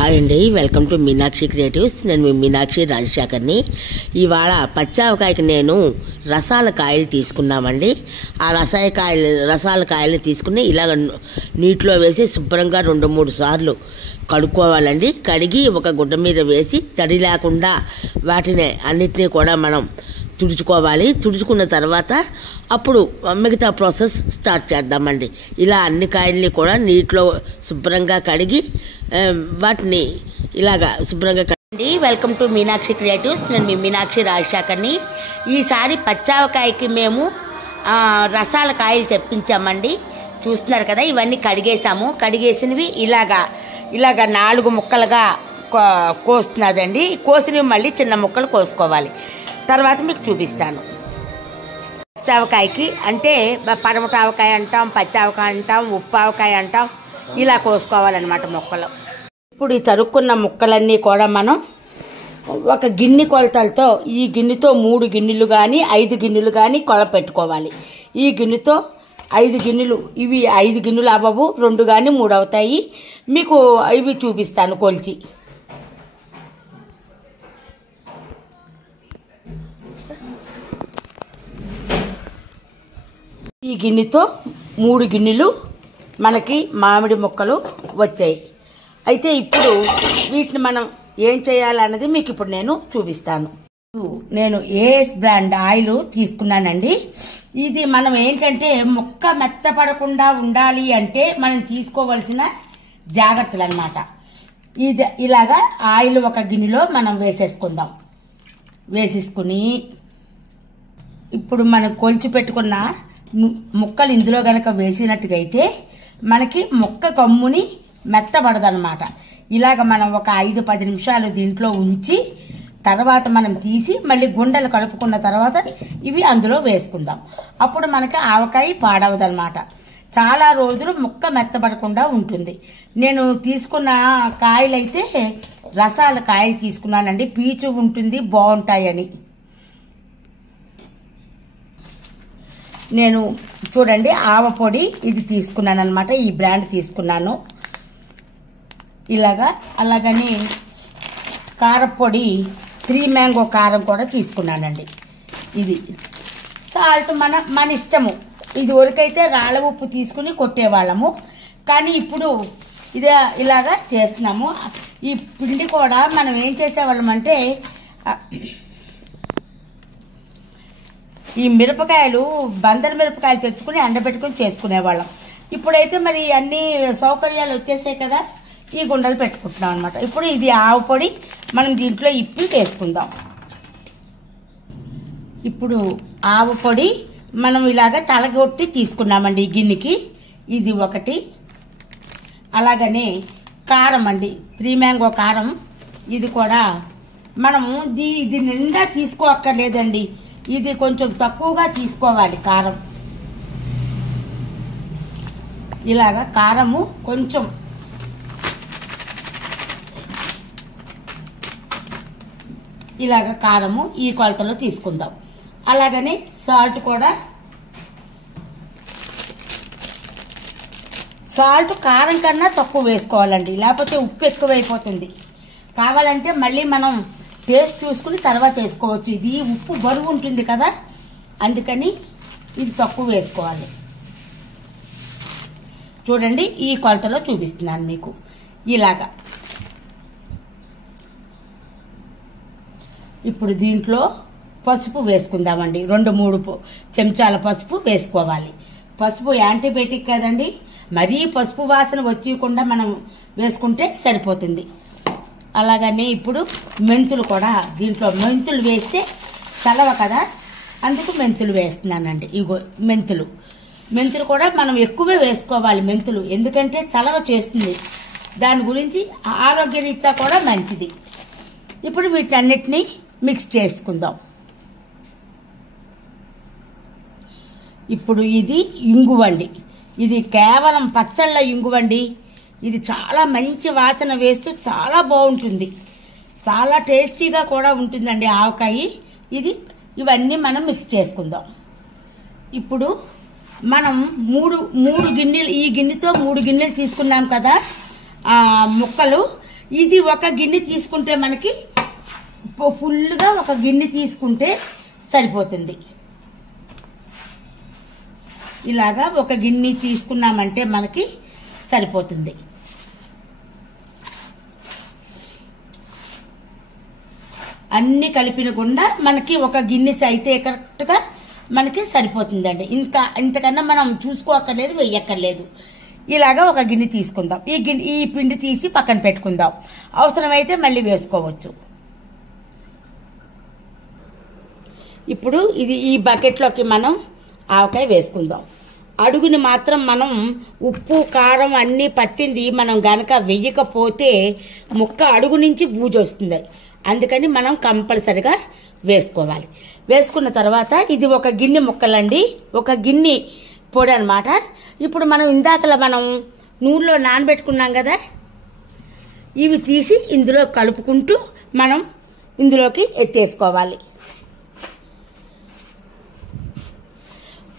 Hi అండి, welcome to Meenakshi creatives. నేను మీ మీనాక్షి రాజశేఖర్ని. ఇవాళ పచ్చావకాయకి నేను రసాల కాయలు తీసుకున్నామండి. ఆ రసాల కాయలు తీసుకుని ఇలాగ నీటిలో వేసి శుభ్రంగా 2-3 సార్లు కడుక్కోవాలండి. కడిగి ఒక గుడ్డ మీద వేసి తడి లేకుండా వాటిని అన్నిటినీ కూడా మనం తుడుచుకోవాలి. తుడుచుకున్న తర్వాత అప్పుడు మిగతా ప్రాసెస్ స్టార్ట్ చేద్దామండి. ఇలా అన్ని కాయల్ని కూడా నీటిలో శుభ్రంగా కడిగి వాటిని ఇలాగా శుభ్రంగా కడిగి. Welcome to Meenakshi creatives. నేను మీ మీనాక్షి రాజశేఖర్ని. ఈసారి పచ్చావకాయకి మేము రసాల కాయలు తెప్పించామండి. చూస్తున్నారు కదా, ఇవన్నీ కడిగేసాము. కడిగేసినవి ఇలాగా 4 ముక్కలుగా కోస్తున్నదండి. కోసినవి మళ్ళీ చిన్న ముక్కలు కోసుకోవాలి. తర్వాత మీకు చూపిస్తాను. పచ్చావకాయకి అంటే పడమటావకాయ అంటాం, పచ్చావకాయ అంటాం, ఉప్పావకాయ అంటాం. ఇలా కోసుకోవాలన్నమాట ముక్కలు. ఇప్పుడు ఈ తరుక్కున్న ముక్కలన్నీ కూడా మనం ఒక గిన్నె కొలతలతో, ఈ గిన్నెతో 3 గిన్నెలు కానీ 5 గిన్నెలు కానీ కొల పెట్టుకోవాలి. ఈ గిన్నెతో 5 గిన్నెలు, ఇవి 5 గిన్నెలు అవ్వవు, 2 కానీ 3 అవుతాయి. మీకు ఇవి చూపిస్తాను కొలిచి. ఈ గిన్నెతో 3 గిన్నెలు మనకి మామిడి ముక్కలు వచ్చాయి. అయితే ఇప్పుడు వీటిని మనం ఏం చేయాలన్నది మీకు ఇప్పుడు నేను చూపిస్తాను. నేను ఏఎస్ బ్రాండ్ ఆయిల్ తీసుకున్నానండి. ఇది మనం ఏంటంటే ముక్క మెత్తపడకుండా ఉండాలి అంటే మనం తీసుకోవలసిన జాగ్రత్తలు అన్నమాట. ఇది ఇలాగా ఆయిల్ ఒక గిన్నెలో మనం వేసేసుకుందాం. వేసేసుకుని ఇప్పుడు మనం కొలిచి పెట్టుకున్న ముక్కలు ఇందులో గనక వేసినట్టుగైతే మనకి ముక్క కమ్ముని మెత్తబడదన్నమాట. ఇలాగ మనం ఒక 5-10 నిమిషాలు దీంట్లో ఉంచి తర్వాత మనం తీసి మళ్ళీ గుండెలు కలుపుకున్న తర్వాత ఇవి అందులో వేసుకుందాం. అప్పుడు మనకి ఆవకాయ పాడవదన్నమాట. చాలా రోజులు ముక్క మెత్తబడకుండా ఉంటుంది. నేను తీసుకున్న కాయలైతే రసాల కాయలు తీసుకున్నానండి. పీచు ఉంటుంది, బాగుంటాయని. నేను చూడండి ఆవ పొడి ఇది తీసుకున్నాను అనమాట. ఈ బ్రాండ్ తీసుకున్నాను. ఇలాగా అలాగని కారపొడి 3 మ్యాంగో కారం కూడా తీసుకున్నానండి. ఇది సాల్ట్ మన ఇష్టము. ఇది వరకైతే రాళ్ళ ఉప్పు తీసుకుని కొట్టేవాళ్ళము, కానీ ఇప్పుడు ఇదే ఇలాగా చేస్తున్నాము. ఈ పిండి కూడా మనం ఏం చేసేవాళ్ళం అంటే ఈ మిరపకాయలు బందర్ మిరపకాయలు తెచ్చుకుని ఎండబెట్టుకుని చేసుకునేవాళ్ళం. ఇప్పుడైతే మరి అన్ని సౌకర్యాలు వచ్చేసాయి కదా, ఈ గుండెలు పెట్టుకుంటున్నాం అనమాట. ఇప్పుడు ఇది ఆవు పొడి మనం దీంట్లో ఇప్పి వేసుకుందాం. ఇప్పుడు ఆవు పొడి మనం ఇలాగ తలగొట్టి తీసుకున్నామండి ఈ గిన్నెకి. ఇది ఒకటి. అలాగనే కారం అండి, 3 మ్యాంగో కారం. ఇది కూడా మనము ఇది నిండా తీసుకోక్కర్లేదండి. ఇది కొంచెం తక్కువగా తీసుకోవాలి కారం. ఇలాగా కారము కొంచెం కారము ఈ కొలతలో తీసుకుందాం. అలాగనే సాల్ట్ కూడా, సాల్ట్ కారం కన్నా తక్కువ వేసుకోవాలండి, లేకపోతే ఉప్పు ఎక్కువైపోతుంది. కావాలంటే మళ్ళీ మనం టేస్ట్ చూసుకుని తర్వాత వేసుకోవచ్చు. ఇది ఉప్పు బరువు ఉంటుంది కదా, అందుకని ఇది తక్కువ వేసుకోవాలి. చూడండి ఈ కొలతలో చూపిస్తున్నాను మీకు. ఇలాగా ఇప్పుడు దీంట్లో పసుపు వేసుకుందామండి. 2-3 చెంచాల పసుపు వేసుకోవాలి. పసుపు యాంటీబయాటిక్ కదండి, మరీ పసుపు వాసన వచ్చేయకుండా మనం వేసుకుంటే సరిపోతుంది. అలాగనే ఇప్పుడు మెంతులు కూడా దీంట్లో, మెంతులు వేస్తే చలవ కదా, అందుకు మెంతులు వేస్తున్నానండి. ఇగో మెంతులు కూడా మనం ఎక్కువే వేసుకోవాలి. మెంతులు ఎందుకంటే చలవ చేస్తుంది, దాని గురించి ఆరోగ్యరీత్యా కూడా మంచిది. ఇప్పుడు వీటన్నిటినీ మిక్స్ చేసుకుందాం. ఇప్పుడు ఇది ఇంగువండి. ఇది కేవలం పచ్చళ్ళ ఇంగువండి. ఇది చాలా మంచి వాసన వేస్తూ చాలా బాగుంటుంది, చాలా టేస్టీగా కూడా ఉంటుందండి ఆవకాయ. ఇవన్నీ మనం మిక్స్ చేసుకుందాం. ఇప్పుడు మనం 3 గిన్నెలు, ఈ గిన్నెతో 3 గిన్నెలు తీసుకున్నాం కదా ముక్కలు. ఇది ఒక గిన్నె తీసుకుంటే మనకి ఫుల్గా ఒక గిన్నె తీసుకుంటే సరిపోతుంది. ఇలాగా ఒక గిన్నె తీసుకున్నామంటే మనకి సరిపోతుంది. అన్ని కలిపిన గుండా మనకి ఒక గిన్నె అయితే కరెక్ట్గా మనకి సరిపోతుందండి. ఇంతకన్నా మనం చూసుకోక్కర్లేదు, వేయక్కర్లేదు. ఇలాగా ఒక గిన్నె తీసుకుందాం. ఈ పిండి తీసి పక్కన పెట్టుకుందాం. అవసరమైతే మళ్ళీ వేసుకోవచ్చు. ఇప్పుడు ఈ బకెట్లోకి మనం ఆవకాయ వేసుకుందాం. అడుగుని మాత్రం మనం ఉప్పు కారం అన్నీ పట్టింది మనం గనక వెయ్యకపోతే ముక్క అడుగు నుంచి బూజు వస్తుంది. అందుకని మనం కంపల్సరిగా వేసుకోవాలి. వేసుకున్న తర్వాత ఇది ఒక గిన్నె ముక్కలండి, ఒక గిన్నె పొడి అనమాట. ఇప్పుడు మనం ఇందాకలా మనం నూనెలో నానబెట్టుకున్నాం కదా, ఇవి తీసి ఇందులో కలుపుకుంటూ మనం ఇందులోకి ఎత్తేసుకోవాలి.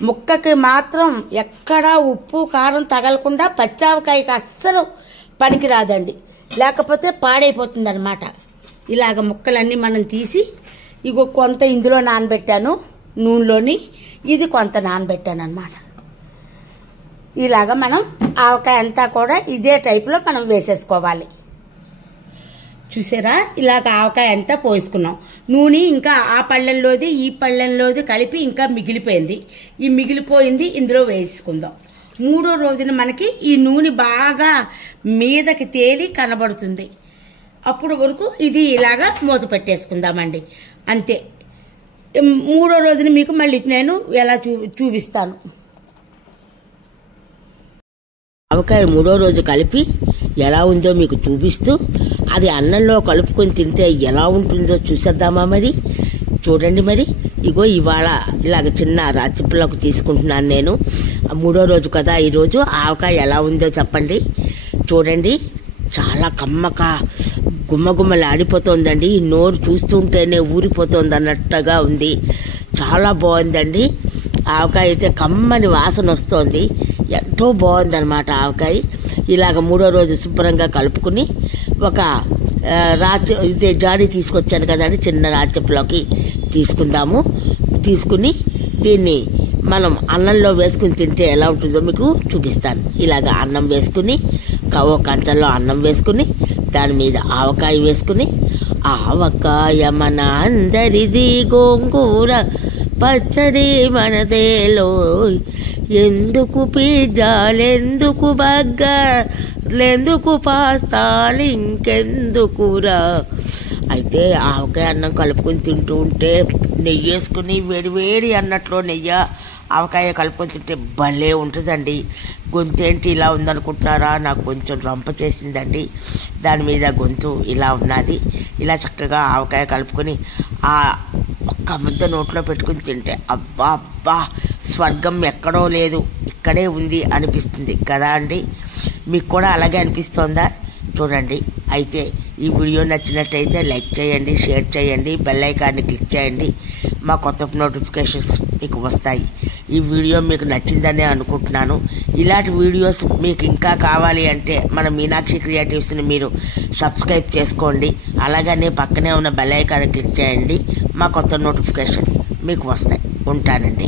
ముక్కకి మాత్రం ఎక్కడా ఉప్పు కారం తగలకుండా పచ్చావకాయకి అస్సలు పనికిరాదండి, లేకపోతే పాడైపోతుంది అనమాట. ఇలాగ ముక్కలన్నీ మనం తీసి ఇగో కొంత ఇందులో నానబెట్టాను నూనెలోని, ఇది కొంత నానబెట్టాను అనమాట. ఇలాగ మనం ఆవకాయ అంతా కూడా ఇదే టైపులో మనం వేసేసుకోవాలి. చూసారా, ఇలాగ ఆవకాయ అంతా పోసుకున్నాం. నూనె ఇంకా ఆ పళ్ళెంలోది ఈ పళ్ళెంలోది కలిపి ఇంకా మిగిలిపోయింది. ఈ మిగిలిపోయింది ఇందులో వేసుకుందాం. 3వ రోజున మనకి ఈ నూనె బాగా మీదకి తేలి కనబడుతుంది. అప్పుడు వరకు ఇది ఇలాగా మూత పెట్టేసుకుందామండి. అంతే. 3వ రోజున మీకు మళ్ళీ నేను ఎలా చూపిస్తాను. ఆవకాయ 3వ రోజు కలిపి ఎలా ఉందో మీకు చూపిస్తూ అది అన్నంలో కలుపుకొని తింటే ఎలా ఉంటుందో చూసేద్దామా? మరి చూడండి. మరి ఇగో ఇవాళ ఇలాగ చిన్న రాచిపిల్లకు తీసుకుంటున్నాను నేను. 3వ రోజు కదా ఈరోజు. ఆవకాయ ఎలా ఉందో చెప్పండి. చూడండి, చాలా కమ్మక గుమ్మగుమ్మలాడిపోతుందండి. ఈ నోరు చూస్తుంటేనే ఊరిపోతుంది అన్నట్టుగా ఉంది. చాలా బాగుందండి. ఆవకాయ అయితే కమ్మని వాసన వస్తోంది. ఎంతో బాగుందన్నమాట ఆవకాయ. ఇలాగ 3వ రోజు శుభ్రంగా కలుపుకుని ఒక ఇదే జాడి తీసుకొచ్చాను కదండి, చిన్న రాచపులోకి తీసుకుందాము. తీసుకుని దీన్ని మనం అన్నంలో వేసుకుని తింటే ఎలా ఉంటుందో మీకు చూపిస్తాను. ఇలాగ అన్నం వేసుకుని ఓ కంచంలో అన్నం వేసుకుని దాని మీద ఆవకాయ వేసుకుని, ఆవకాయ మన అందరిది, గోంగూర పచ్చడి మనదేలో, ఎందుకు పిజ్జాలెందుకు బర్గర్లెందుకు పాస్తాలు ఇంకెందుకురా. అయితే ఆవకాయ అన్నం కలుపుకొని తింటూ ఉంటే నెయ్యి వేసుకుని వేడి అన్నట్లో నెయ్యి ఆవకాయ కలుపుకొని తింటే భలే ఉంటుందండి. గొంతేంటి ఇలా ఉందనుకుంటున్నారా? నాకు కొంచెం రంప చేసిందండి, దాని మీద గొంతు ఇలా ఉన్నది. ఇలా చక్కగా ఆవకాయ కలుపుకొని ఆ ఒక్క ముద్ద నోట్లో పెట్టుకుని తింటే అబ్బా స్వర్గం ఎక్కడో లేదు, ఇక్కడే ఉంది అనిపిస్తుంది కదా అండి. మీకు కూడా అలాగే అనిపిస్తోందా? చూడండి. అయితే ఈ వీడియో నచ్చినట్టయితే లైక్ చేయండి, షేర్ చేయండి, బెల్ ఐకాన్ని క్లిక్ చేయండి. మా కొత్త నోటిఫికేషన్స్ మీకు వస్తాయి. ఈ వీడియో మీకు నచ్చిందనే అనుకుంటున్నాను. ఇలాంటి వీడియోస్ మీకు ఇంకా కావాలి అంటే మన మీనాక్షి క్రియేటివ్స్ని మీరు సబ్స్క్రైబ్ చేసుకోండి. అలాగనే పక్కనే ఉన్న బెల్ ఐకాన్ని క్లిక్ చేయండి. మా కొత్త నోటిఫికేషన్స్ మీకు వస్తాయి. ఉంటానండి.